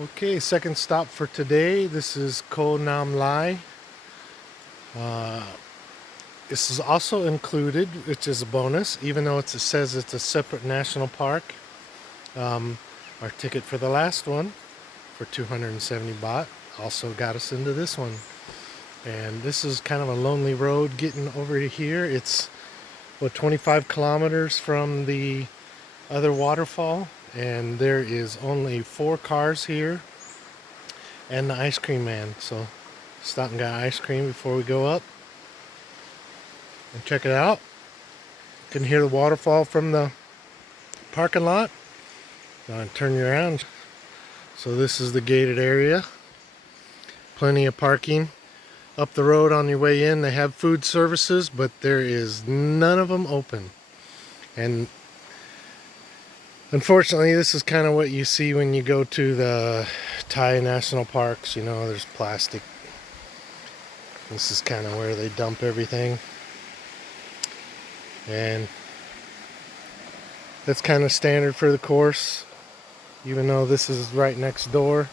Okay, second stop for today. This is Koh Nam Lai. Uh, this is also included, which is a bonus, even though it says it's a separate national park. Our ticket for the last one for 270 baht also got us into this one. And this is kind of a lonely road getting over here. It's 25 kilometers from the other waterfall, and there is only 4 cars here and the ice cream man. So stop and get ice cream before we go up and check it out. You can hear the waterfall from the parking lot. Turn you around. So this is the gated area. Plenty of parking. Up the road on your way in, they have food services, but there is none of them open. And unfortunately, this is kind of what you see when you go to the Thai national parks. You know, there's plastic. This is kind of where they dump everything. And that's kind of standard for the course. Even though this is right next door,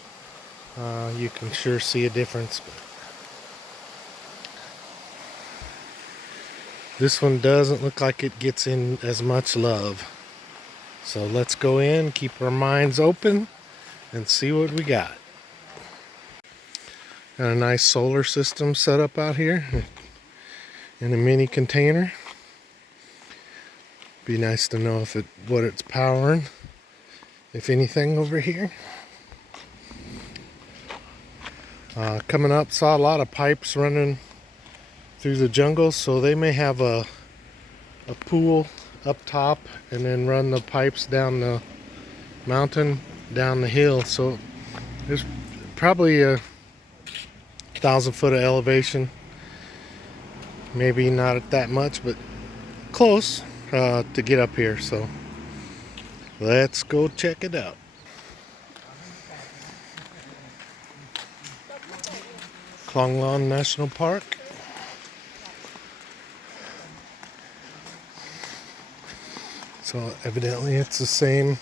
you can sure see a difference. This one doesn't look like it gets in as much love. So let's go in, keep our minds open, and see what we got. Got a nice solar system set up out here in a mini container. Be nice to know what it's powering, if anything, over here. Coming up, saw a lot of pipes running through the jungle, so they may have a pool up top and then run the pipes down the mountain, down the hill. So there's probably 1,000 foot of elevation. Maybe not that much, but close to get up here. So let's go check it out. Khlong National Park. So evidently it's the same.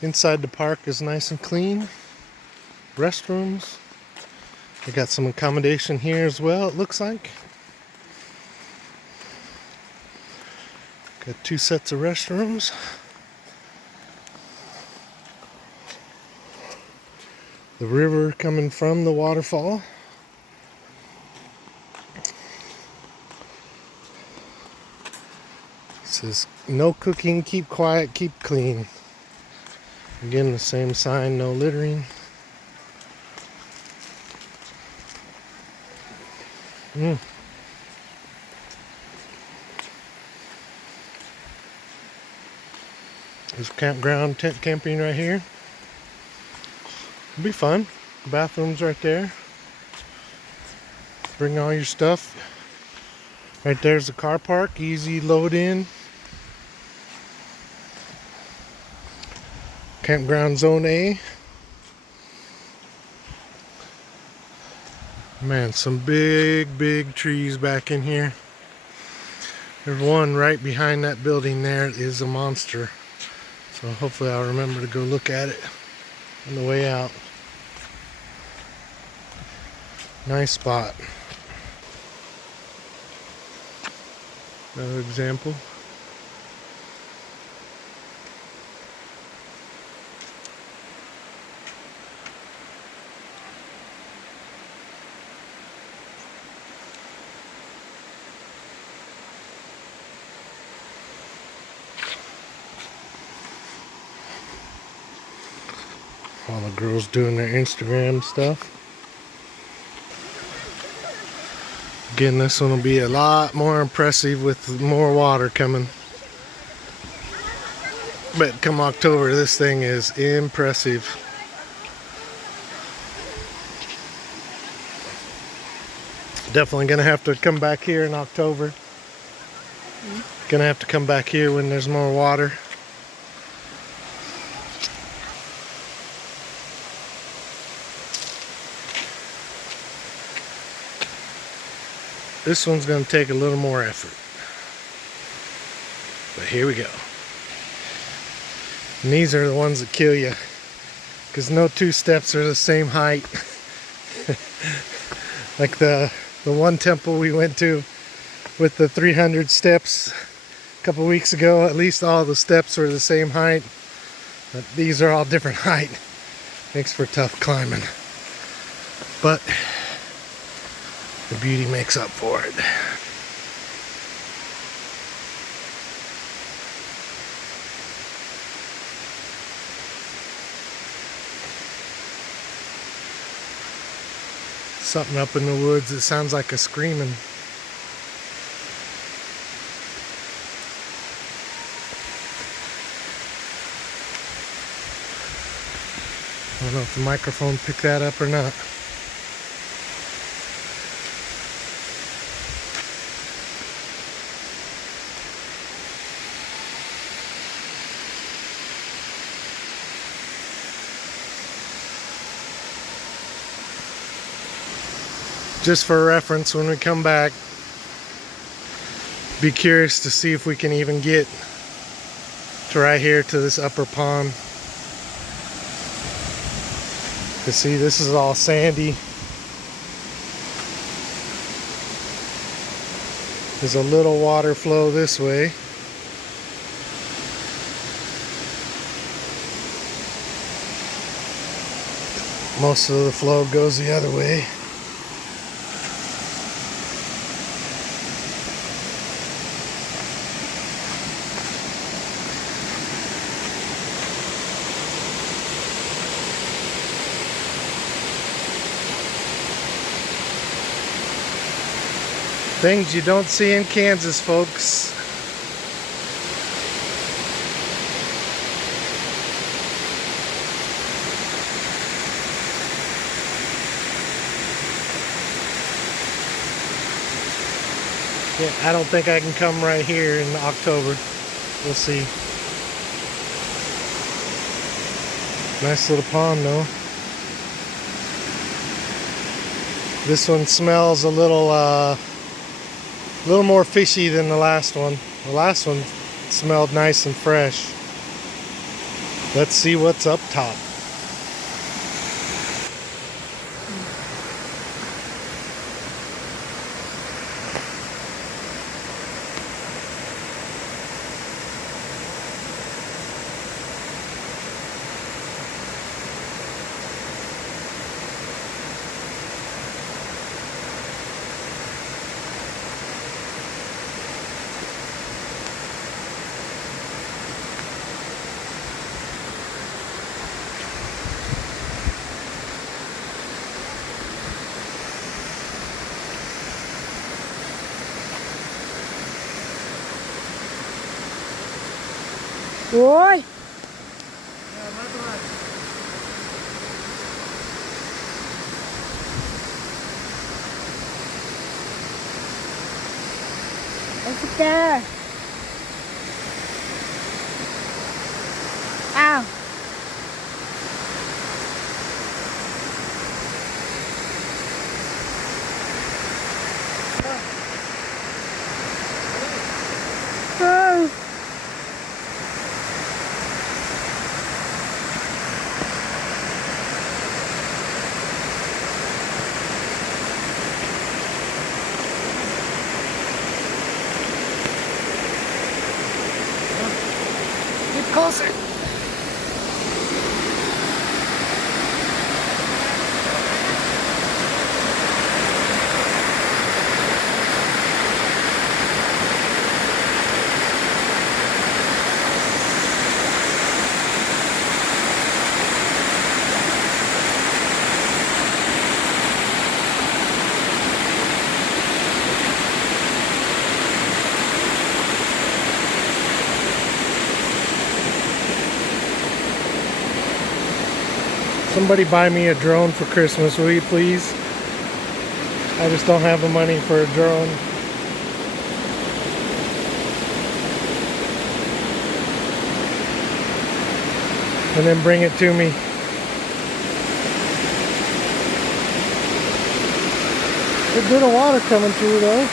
Inside the park is nice and clean. Restrooms. They got some accommodation here as well, it looks like. Got 2 sets of restrooms. The river coming from the waterfall. It says, no cooking, keep quiet, keep clean. Again, the same sign, no littering. There's campground, tent camping right here. It'll be fun. Bathrooms right there. Bring all your stuff. Right there's the car park, easy load in. Campground Zone A. Man, some big trees back in here. There's one right behind that building there. It is a monster. So hopefully I'll remember to go look at it on the way out. Nice spot. Another example. All the girls doing their Instagram stuff. Again, this one will be a lot more impressive with more water coming. But come October, this thing is impressive. Definitely gonna have to come back here in October. Gonna have to come back here when there's more water. This one's going to take a little more effort. But here we go. And these are the ones that kill you. because no two steps are the same height. Like the one temple we went to with the 300 steps a couple weeks ago, at least all the steps were the same height, but these are all different height. Makes for tough climbing, but the beauty makes up for it. Something up in the woods, it sounds like a screaming. I don't know if the microphone picked that up or not. Just for reference, when we come back, be curious to see if we can even get to right here to this upper pond. Because see, this is all sandy. There's a little water flow this way. Most of the flow goes the other way. Things you don't see in Kansas, folks. Yeah, I don't think I can come right here in October. We'll see. Nice little pond though. This one smells a little more fishy than the last one. The last one smelled nice and fresh. Let's see what's up top. Ôi. Officer. Ow. Oh. Get closer. Somebody buy me a drone for Christmas, will you please? I just don't have the money for a drone. And then bring it to me. There's a bit of water coming through though.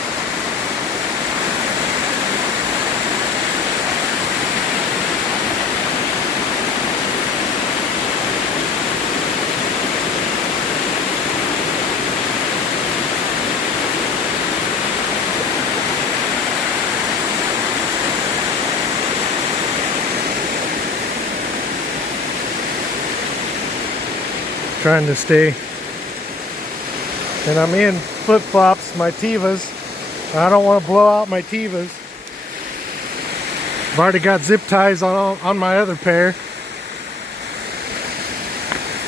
trying to stay. And I'm in flip-flops, my Tevas. I don't want to blow out my Tevas. I've already got zip ties on my other pair.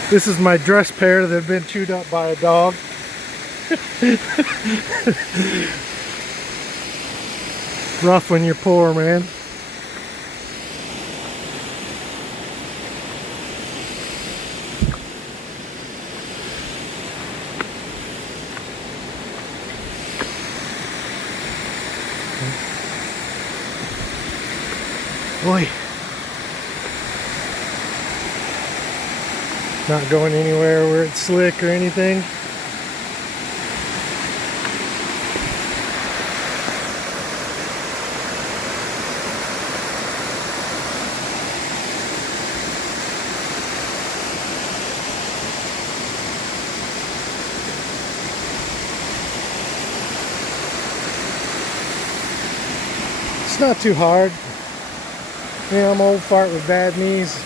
This is my dress pair that have been chewed up by a dog. Rough when you're poor, man. Boy. Not going anywhere where it's slick or anything. It's not too hard. Yeah, I'm old fart with bad knees.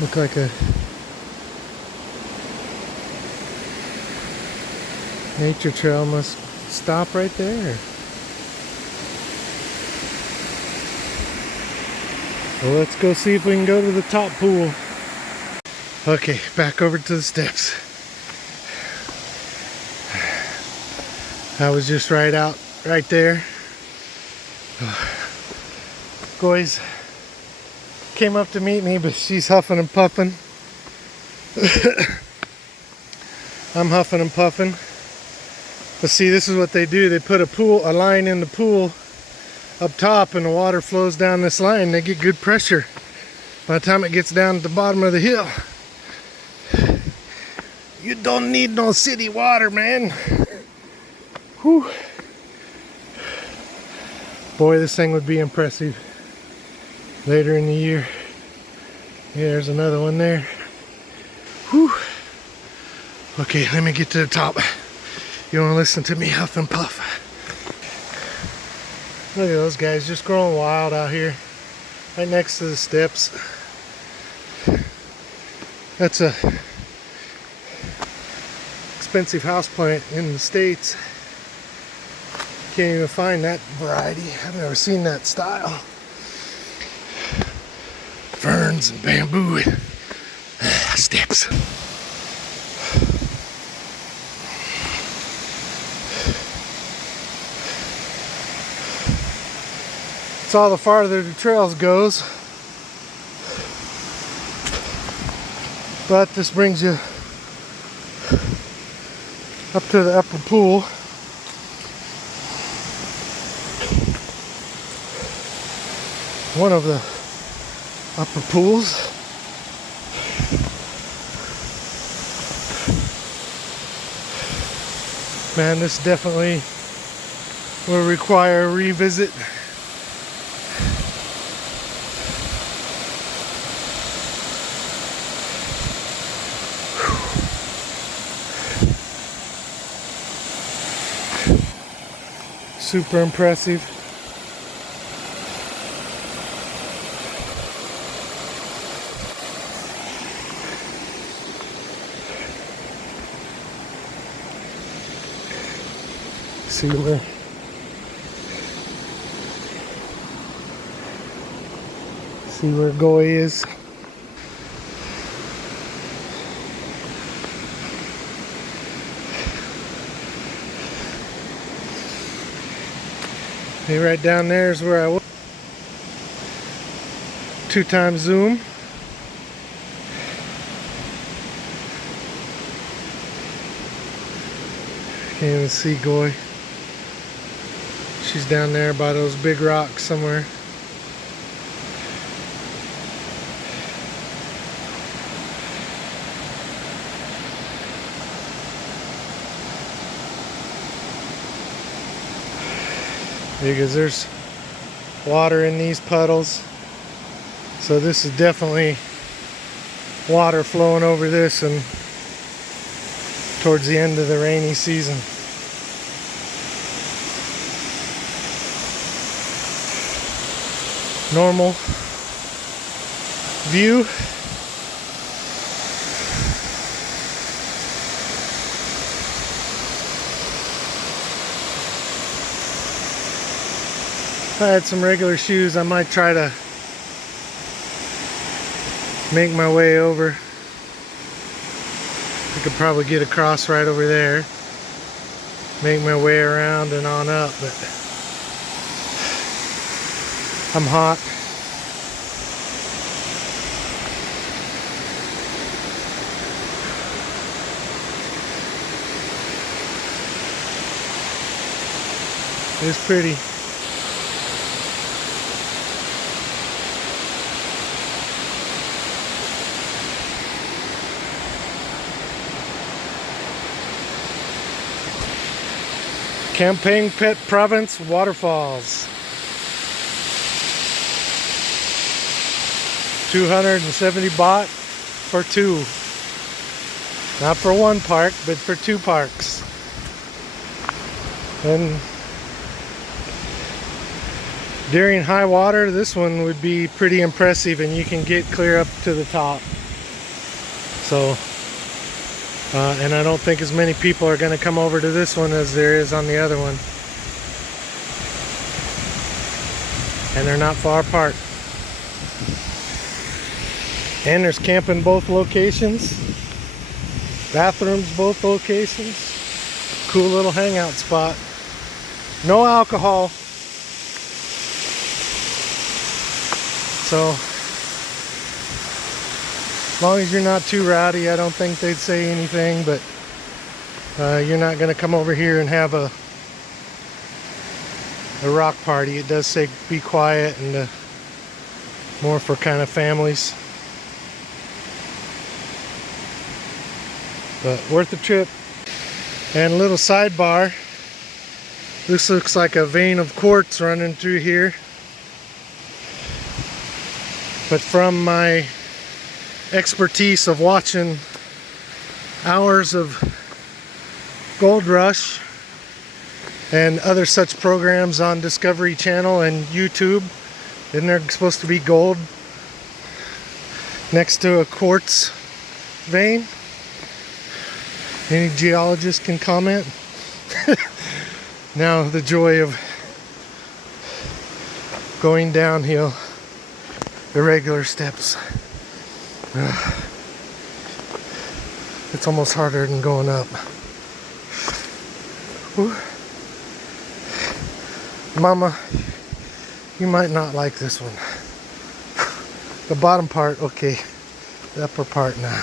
Look like a nature trail. Must stop right there. Well, let's go see if we can go to the top pool. Okay, back over to the steps. I was just right there. Guys came up to meet me, but she's huffing and puffing. I'm huffing and puffing. But see, this is what they do. They put a line in the pool up top, and the water flows down this line. They get good pressure by the time it gets down at the bottom of the hill. You don't need no city water, man. Whew. Boy, this thing would be impressive later in the year. Yeah, there's another one there. Whew. Okay, let me get to the top. You want to listen to me huff and puff? Look at those guys just growing wild out here, right next to the steps. That's a expensive house plant in the States. Can't even find that variety. I've never seen that style. Ferns and bamboo and steps. It's all the farther the trails goes. But this brings you up to the upper pool. One of the upper pools. Man, this definitely will require a revisit. Super impressive. See where Goy is. Hey, right down there is where I was. 2x zoom. Can't even see Goy. She's down there by those big rocks somewhere. Because there's water in these puddles. So this is definitely water flowing over this and towards the end of the rainy season. Normal view. If I had some regular shoes, I might try to make my way over. I could probably get across right over there, make my way around and on up, but I'm hot. It's pretty. Kampaeng Phet Province Waterfalls. 270 baht for two. Not for one park, but for two parks. And during high water, this one would be pretty impressive, and you can get clear up to the top. So, and I don't think as many people are going to come over to this one as there is on the other one. And they're not far apart. And there's camping both locations. Bathrooms both locations. Cool little hangout spot. No alcohol. So, as long as you're not too rowdy, I don't think they'd say anything, but you're not going to come over here and have a rock party. It does say be quiet and more for kind of families. But worth the trip. And a little sidebar. This looks like a vein of quartz running through here. But from my expertise of watching hours of Gold Rush and other such programs on Discovery Channel and YouTube, isn't there supposed to be gold next to a quartz vein? Any geologist can comment. Now the joy of going downhill, the regular steps. It's almost harder than going up. Whew. Mama, you might not like this one. The bottom part, okay. The upper part, nah.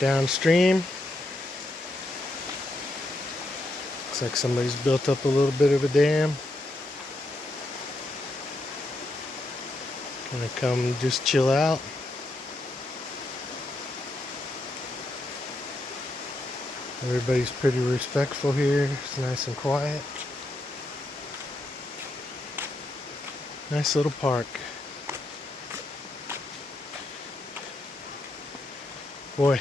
Downstream. Looks like somebody's built up a little bit of a dam. Gonna come just chill out. Everybody's pretty respectful here. It's nice and quiet. Nice little park. Boy,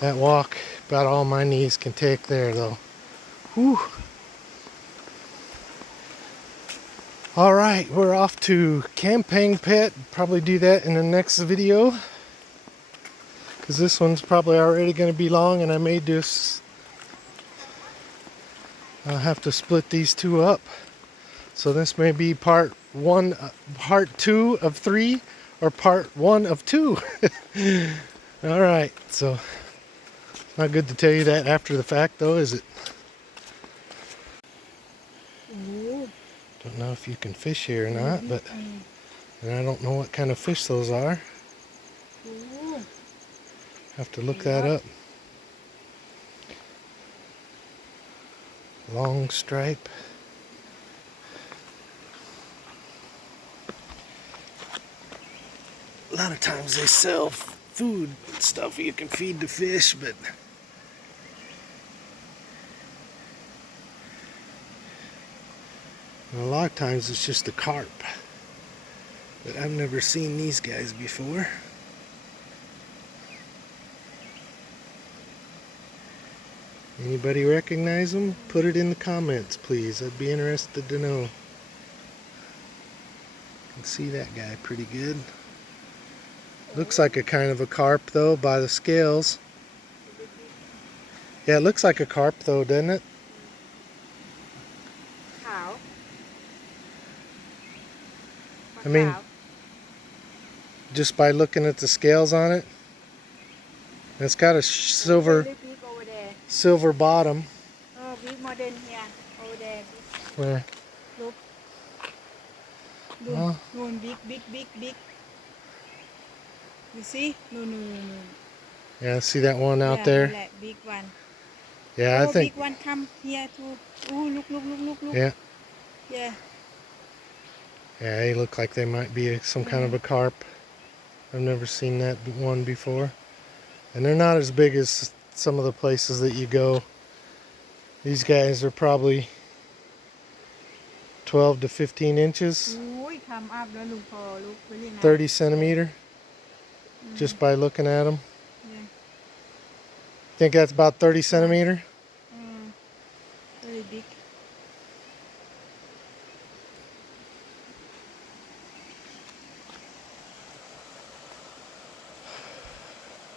that walk, about all my knees can take there though. Whew. Alright, we're off to Kampaeng Phet. Probably do that in the next video, because this one's probably already going to be long, and I may just I'll have to split these two up. So this may be part 2 of 3, or part 1 of 2. Alright, so Not good to tell you that after the fact, though, is it? โอ้โห Don't know if you can fish here or not, but and I don't know what kind of fish those are. โอ้โห Have to look that up. Long stripe. A lot of times they sell food and stuff you can feed the fish, but a lot of times it's just a carp. But I've never seen these guys before. Anybody recognize them? Put it in the comments, please. I'd be interested to know. Can see that guy pretty good. Looks like a kind of a carp though by the scales. Yeah, it looks like a carp though, doesn't it? ขาว I mean, ขาว just by looking at the scales on it. And it's got a silver Big over there. silver bottom. Oh, big modern here. Over there. Where? Look. Oh. No, big. You see? No. Yeah, see that one out Yeah, there? that big one. Yeah, Oh, I think. big one come here too. Oh, look. Yeah, Yeah. yeah, they look like they might be some kind of a carp. I've never seen that one before. And they're not as big as some of the places that you go. These guys are probably 12 to 15 inches, อุ้ย come up แล้วลุงพอ look really nice. 30 centimeter, just by looking at them. Yeah. Think that's about 30 centimeter? Very big.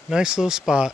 Nice little spot.